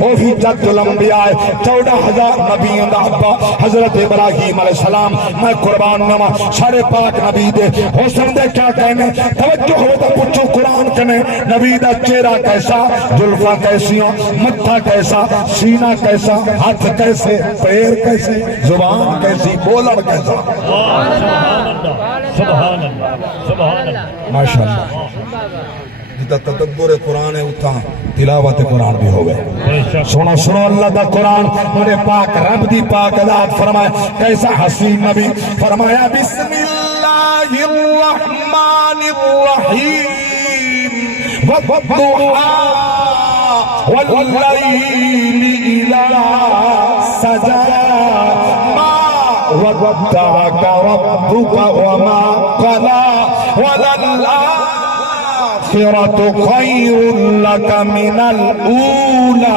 وہ بھی جد الانبیاء 14,000 نبیوں دا ابا حضرت ابراہیم علیہ السلام میں قربان نما سارے پاک نبی دے حسن دے کیا کہنے توجہ ہوئے تو پوچھو قرآن کہنے نبی دا چہرہ کیسا جلفہ کیسیوں متھا کیسا سینہ کیسا ہاتھ کیسے پیر کیسے زبان کیسی بولن کیسا سبحان اللہ سبحان اللہ ماشاءاللہ جتا تدبر قرآن ہے اتھا تلاوت قرآن بھی ہو گئے سنو سنو اللہ دا قرآن میرے پاک رب دی پاک ذات فرمائے کیسا حسین نبی فرمایا بسم اللہ الرحمن الرحیم والضحى واللیل اذا سجا ما ودعك ربك وما قلى وللآخرة خير لك من الأولى